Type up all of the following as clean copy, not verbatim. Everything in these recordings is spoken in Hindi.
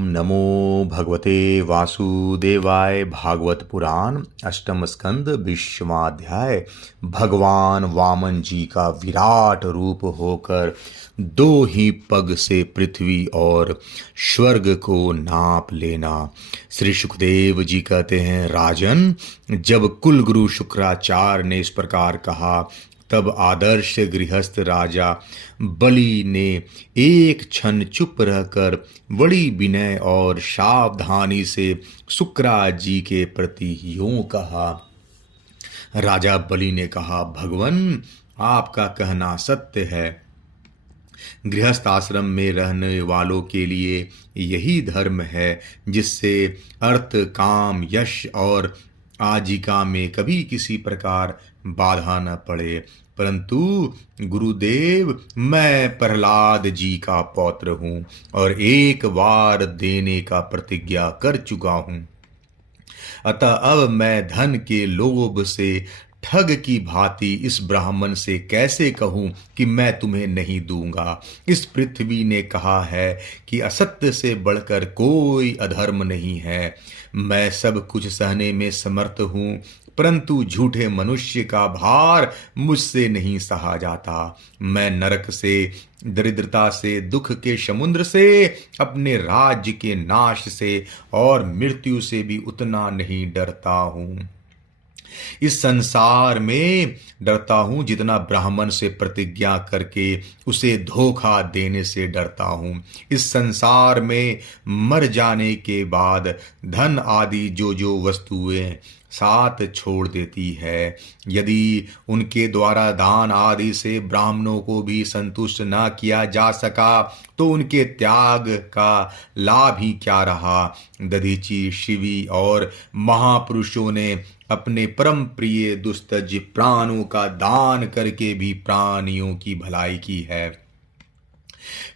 ओम नमो भगवते वासुदेवाय। भागवत पुराण अष्टम स्कंद 20वां अध्याय। भगवान वामन जी का विराट रूप होकर दो ही पग से पृथ्वी और स्वर्ग को नाप लेना। श्री सुखदेव जी कहते हैं, राजन, जब कुल गुरु शुक्राचार्य ने इस प्रकार कहा तब आदर्श गृहस्थ राजा बलि ने एक क्षण चुप रहकर बड़ी विनय और सावधानी से शुक्राचार्य जी के प्रति यूं कहा। राजा बलि ने कहा, भगवन, आपका कहना सत्य है। गृहस्थ आश्रम में रहने वालों के लिए यही धर्म है जिससे अर्थ, काम, यश और आजीविका में कभी किसी प्रकार बाधा न पड़े। परंतु गुरुदेव, मैं प्रहलाद जी का पौत्र हूँ और एक बार देने का प्रतिज्ञा कर चुका हूँ। अतः अब मैं धन के लोभ से ठग की भांति इस ब्राह्मण से कैसे कहूं कि मैं तुम्हें नहीं दूंगा। इस पृथ्वी ने कहा है कि असत्य से बढ़कर कोई अधर्म नहीं है। मैं सब कुछ सहने में समर्थ हूं, परंतु झूठे मनुष्य का भार मुझसे नहीं सहा जाता। मैं नरक से, दरिद्रता से, दुख के समुद्र से, अपने राज्य के नाश से और मृत्यु से भी उतना नहीं डरता हूं। इस संसार में डरता हूं जितना ब्राह्मण से प्रतिज्ञा करके उसे धोखा देने से डरता हूं। इस संसार में मर जाने के बाद धन आदि जो वस्तुएं साथ छोड़ देती है, यदि उनके द्वारा दान आदि से ब्राह्मणों को भी संतुष्ट न किया जा सका तो उनके त्याग का लाभ ही क्या रहा। दधीची, शिवी और महापुरुषों ने अपने परम प्रिय दुस्तज प्राणों का दान करके भी प्राणियों की भलाई की है।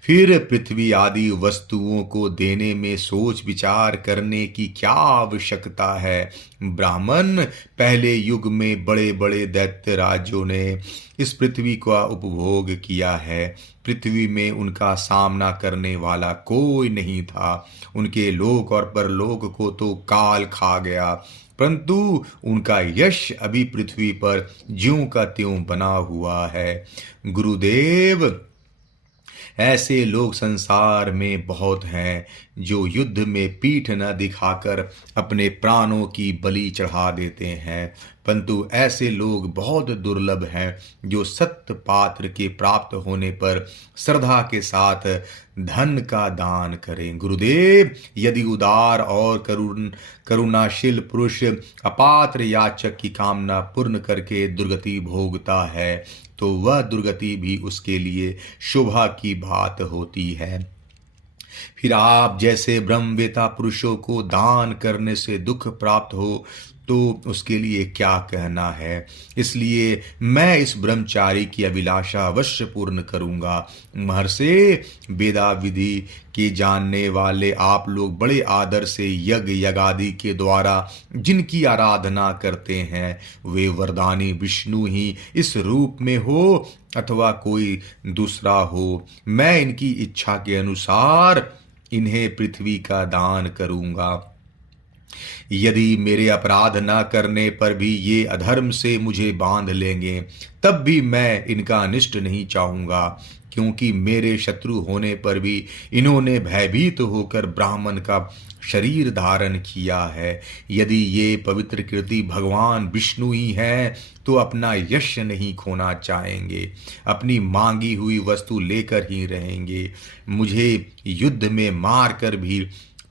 फिर पृथ्वी आदि वस्तुओं को देने में सोच विचार करने की क्या आवश्यकता है। ब्राह्मण, पहले युग में बड़े बड़े दैत्य राज्यों ने इस पृथ्वी का उपभोग किया है। पृथ्वी में उनका सामना करने वाला कोई नहीं था। उनके लोक और परलोक को तो काल खा गया, परंतु उनका यश अभी पृथ्वी पर ज्यों का त्यों बना हुआ है। गुरुदेव, ऐसे लोग संसार में बहुत हैं जो युद्ध में पीठ न दिखाकर अपने प्राणों की बलि चढ़ा देते हैं, परंतु ऐसे लोग बहुत दुर्लभ हैं जो सत्य पात्र के प्राप्त होने पर श्रद्धा के साथ धन का दान करें। गुरुदेव, यदि उदार और करुणाशील पुरुष अपात्र याचक की कामना पूर्ण करके दुर्गति भोगता है तो वह दुर्गति भी उसके लिए शोभा की बात होती है। फिर आप जैसे ब्रह्मवेता पुरुषों को दान करने से दुख प्राप्त हो तो उसके लिए क्या कहना है। इसलिए मैं इस ब्रह्मचारी की अभिलाषा अवश्य पूर्ण करूंगा। महर्षि, वेदा विधि के जानने वाले आप लोग बड़े आदर से यज्ञ यज्ञादि के द्वारा जिनकी आराधना करते हैं वे वरदानी विष्णु ही इस रूप में हो अथवा कोई दूसरा हो, मैं इनकी इच्छा के अनुसार इन्हें पृथ्वी का दान करूंगा। यदि मेरे अपराध न करने पर भी ये अधर्म से मुझे बांध लेंगे तब भी मैं इनका अनिष्ट नहीं चाहूंगा, क्योंकि मेरे शत्रु होने पर भी इन्होंने भयभीत होकर ब्राह्मण का शरीर धारण किया है। यदि ये पवित्र कीर्ति भगवान विष्णु ही हैं तो अपना यश नहीं खोना चाहेंगे, अपनी मांगी हुई वस्तु लेकर ही रहेंगे। मुझे युद्ध में मार कर भी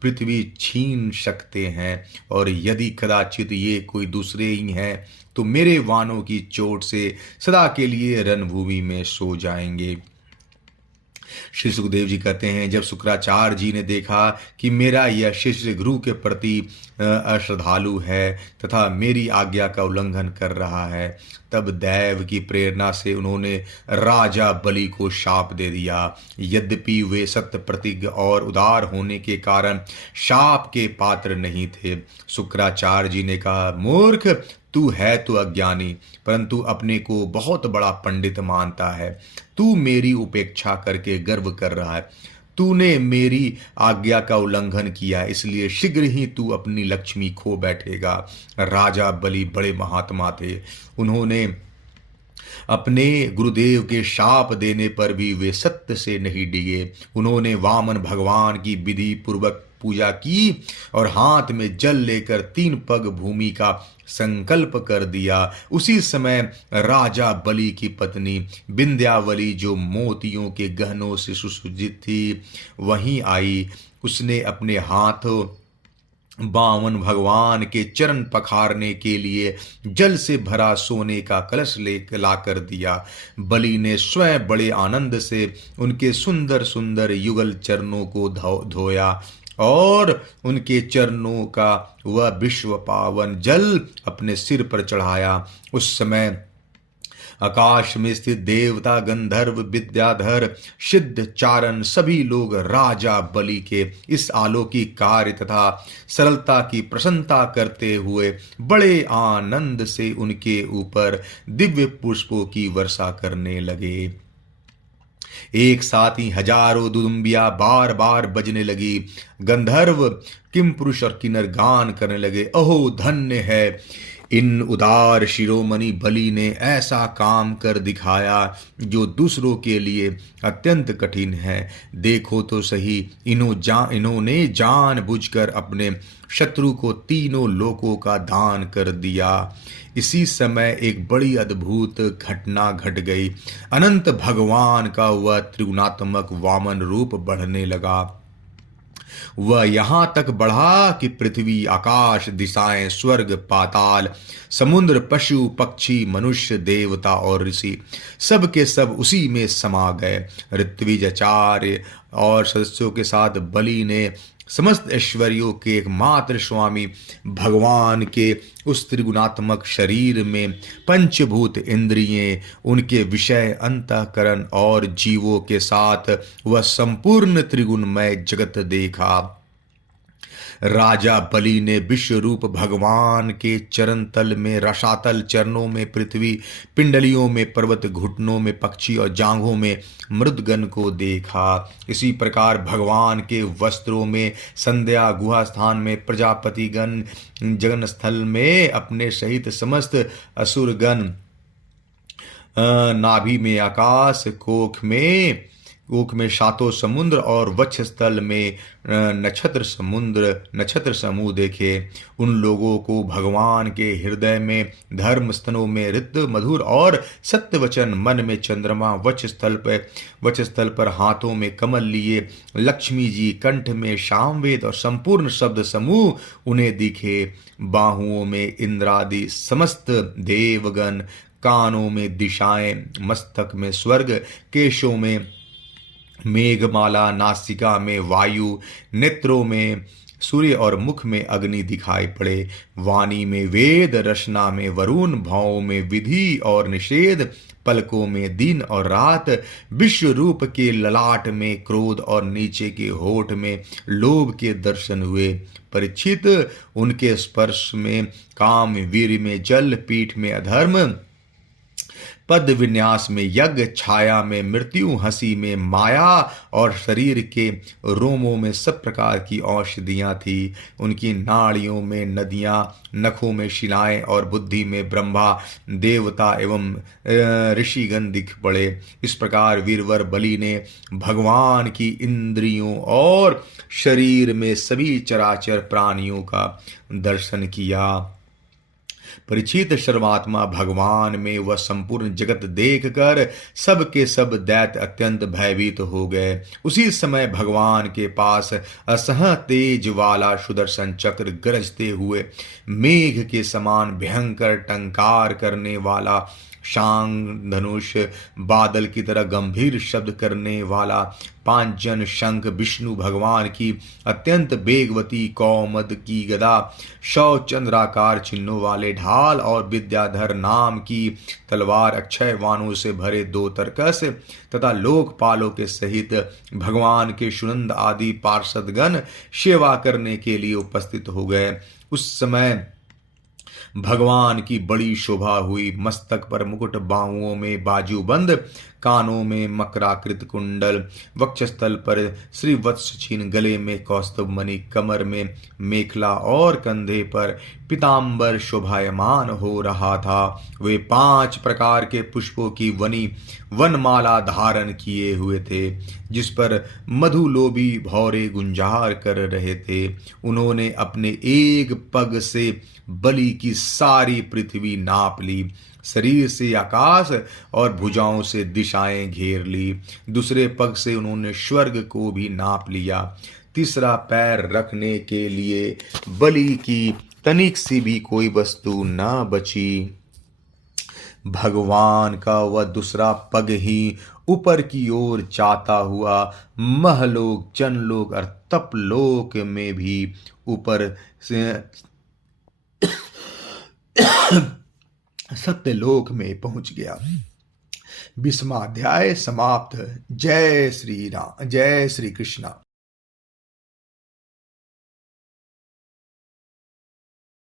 पृथ्वी छीन सकते हैं और यदि कदाचित ये कोई दूसरे ही हैं तो मेरे वाणों की चोट से सदा के लिए रणभूमि में सो जाएंगे। श्री सुखदेव जी कहते हैं, जब शुक्राचार्य जी ने देखा कि मेरा यह शिष्य गुरु के प्रति अश्रद्धालु है तथा मेरी आज्ञा का उल्लंघन कर रहा है, तब दैव की प्रेरणा से उन्होंने राजा बलि को शाप दे दिया। यद्यपि वे सत्य प्रतिज्ञ और उदार होने के कारण शाप के पात्र नहीं थे। शुक्राचार्य जी ने कहा, मूर्ख, तू है तो अज्ञानी, परंतु अपने को बहुत बड़ा पंडित मानता है। तू मेरी उपेक्षा करके गर्व कर रहा है, तूने मेरी आज्ञा का उल्लंघन किया, इसलिए शीघ्र ही तू अपनी लक्ष्मी खो बैठेगा। राजा बलि बड़े महात्मा थे। उन्होंने अपने गुरुदेव के शाप देने पर भी वे सत्य से नहीं डिगे। उन्होंने वामन भगवान की विधि पूर्वक पूजा की और हाथ में जल लेकर 3 पग भूमि का संकल्प कर दिया। उसी समय राजा बलि की पत्नी विंध्यावली, जो मोतियों के गहनों से सुसज्जित थी, वहीं आई। उसने अपने हाथों बावन भगवान के चरण पखारने के लिए जल से भरा सोने का कलश ले ला कर दिया। बलि ने स्वयं बड़े आनंद से उनके सुंदर सुंदर युगल चरणों को धोया और उनके चरणों का वह विश्व पावन जल अपने सिर पर चढ़ाया। उस समय आकाश में स्थित देवता, गंधर्व, विद्याधर, सिद्ध, चारण सभी लोग राजा बलि के इस अलौकिक कार्य तथा सरलता की प्रशंसा करते हुए बड़े आनंद से उनके ऊपर दिव्य पुष्पों की वर्षा करने लगे। एक साथ ही हजारों दुदुम्बियां बार बार बजने लगी। गंधर्व, किम पुरुष और किन्नर गान करने लगे, अहो धन्य है इन उदार शिरोमणि बलि ने ऐसा काम कर दिखाया जो दूसरों के लिए अत्यंत कठिन है। देखो तो सही, इन्होंने जानबूझकर अपने शत्रु को 3 लोकों का दान कर दिया। इसी समय एक बड़ी अद्भुत घटना घट गई। अनंत भगवान का वह त्रिगुणात्मक वामन रूप बढ़ने लगा। वह यहाँ तक बढ़ा कि पृथ्वी, आकाश, दिशाएं, स्वर्ग, पाताल, समुद्र, पशु, पक्षी, मनुष्य, देवता और ऋषि सब के सब उसी में समा गए। ऋत्विजाचार्य और सदस्यों के साथ बलि ने समस्त ऐश्वर्यों के एकमात्र स्वामी भगवान के उस त्रिगुणात्मक शरीर में पंचभूत इंद्रियें, उनके विषय, अंतःकरण और जीवों के साथ वह संपूर्ण त्रिगुणमय जगत देखा। राजा बलि ने विश्व रूप भगवान के चरण तल में, रसातल चरणों में पृथ्वी, पिंडलियों में पर्वत, घुटनों में पक्षी और जांघों में मृदगण को देखा। इसी प्रकार भगवान के वस्त्रों में संध्या, गुहा स्थान में प्रजापति गण, जगन स्थल में अपने सहित समस्त असुरगण, नाभि में आकाश, कोख में सातों समुद्र और वक्षस्थल में नक्षत्र समूह देखे। उन लोगों को भगवान के हृदय में धर्म, स्तनों में ऋत, मधुर और सत्य वचन, मन में चंद्रमा, वक्षस्थल पर हाथों में कमल लिए लक्ष्मी जी, कंठ में सामवेद और संपूर्ण शब्द समूह उन्हें दिखे। बाहुओं में इंद्रादि समस्त देवगण, कानों में दिशाएं, मस्तक में स्वर्ग, केशों में मेघमाला, नासिका में वायु, नेत्रों में सूर्य और मुख में अग्नि दिखाई पड़े। वाणी में वेद, रचना में वरुण, भावों में विधि और निषेध, पलकों में दिन और रात, विश्व रूप के ललाट में क्रोध और नीचे के होठ में लोभ के दर्शन हुए। परीक्षित, उनके स्पर्श में काम, वीर में जल, पीठ में अधर्म, पद विन्यास में यज्ञ, छाया में मृत्यु, हंसी में माया और शरीर के रोमों में सब प्रकार की औषधियाँ थी। उनकी नाड़ियों में नदियाँ, नखों में शिलाएं और बुद्धि में ब्रह्मा, देवता एवं ऋषिगण दिख पड़े। इस प्रकार वीरवर बलि ने भगवान की इंद्रियों और शरीर में सभी चराचर प्राणियों का दर्शन किया। परीक्षित, सर्वात्मा भगवान में वह संपूर्ण जगत देखकर सब के सब दैत्य अत्यंत भयभीत हो गए। उसी समय भगवान के पास असह तेज वाला सुदर्शन चक्र गरजते हुए मेघ के समान भयंकर टंकार करने वाला, शांग धनुष, बादल की तरह गंभीर शब्द करने वाला पांचजन शंख, विष्णु भगवान की अत्यंत वेगवती कौमद की गदा, 100 चंद्राकार चिन्हों वाले ढाल और विद्याधर नाम की तलवार, अक्षय वाणों से भरे 2 तरकस तथा लोकपालों के सहित भगवान के सुनंद आदि पार्षदगण सेवा करने के लिए उपस्थित हो गए। उस समय भगवान की बड़ी शोभा हुई। मस्तक पर मुकुट, बाहुओं में बाजूबंद, कानों में मकराकृत कुंडल, वक्षस्थल पर श्रीवत्स चिन्ह, गले में कौस्तुभ मणि, कमर में मेखला और कंधे पर पीतांबर शोभायमान हो रहा था। वे 5 प्रकार के पुष्पों की वनमाला धारण किए हुए थे, जिस पर मधुलोभी भौरे गुंजार कर रहे थे। उन्होंने अपने एक पग से बलि की सारी पृथ्वी नाप ली, शरीर से आकाश और भुजाओं से दिशाएं घेर ली। दूसरे पग से उन्होंने स्वर्ग को भी नाप लिया। तीसरा पैर रखने के लिए बलि की तनिक सी भी कोई वस्तु न बची। भगवान का वह दूसरा पग ही ऊपर की ओर जाता हुआ महलोक, जनलोक और तपलोक में भी ऊपर से सत्यलोक में पहुंच गया। 20वां अध्याय समाप्त। जय श्री राम, जय श्री कृष्णा।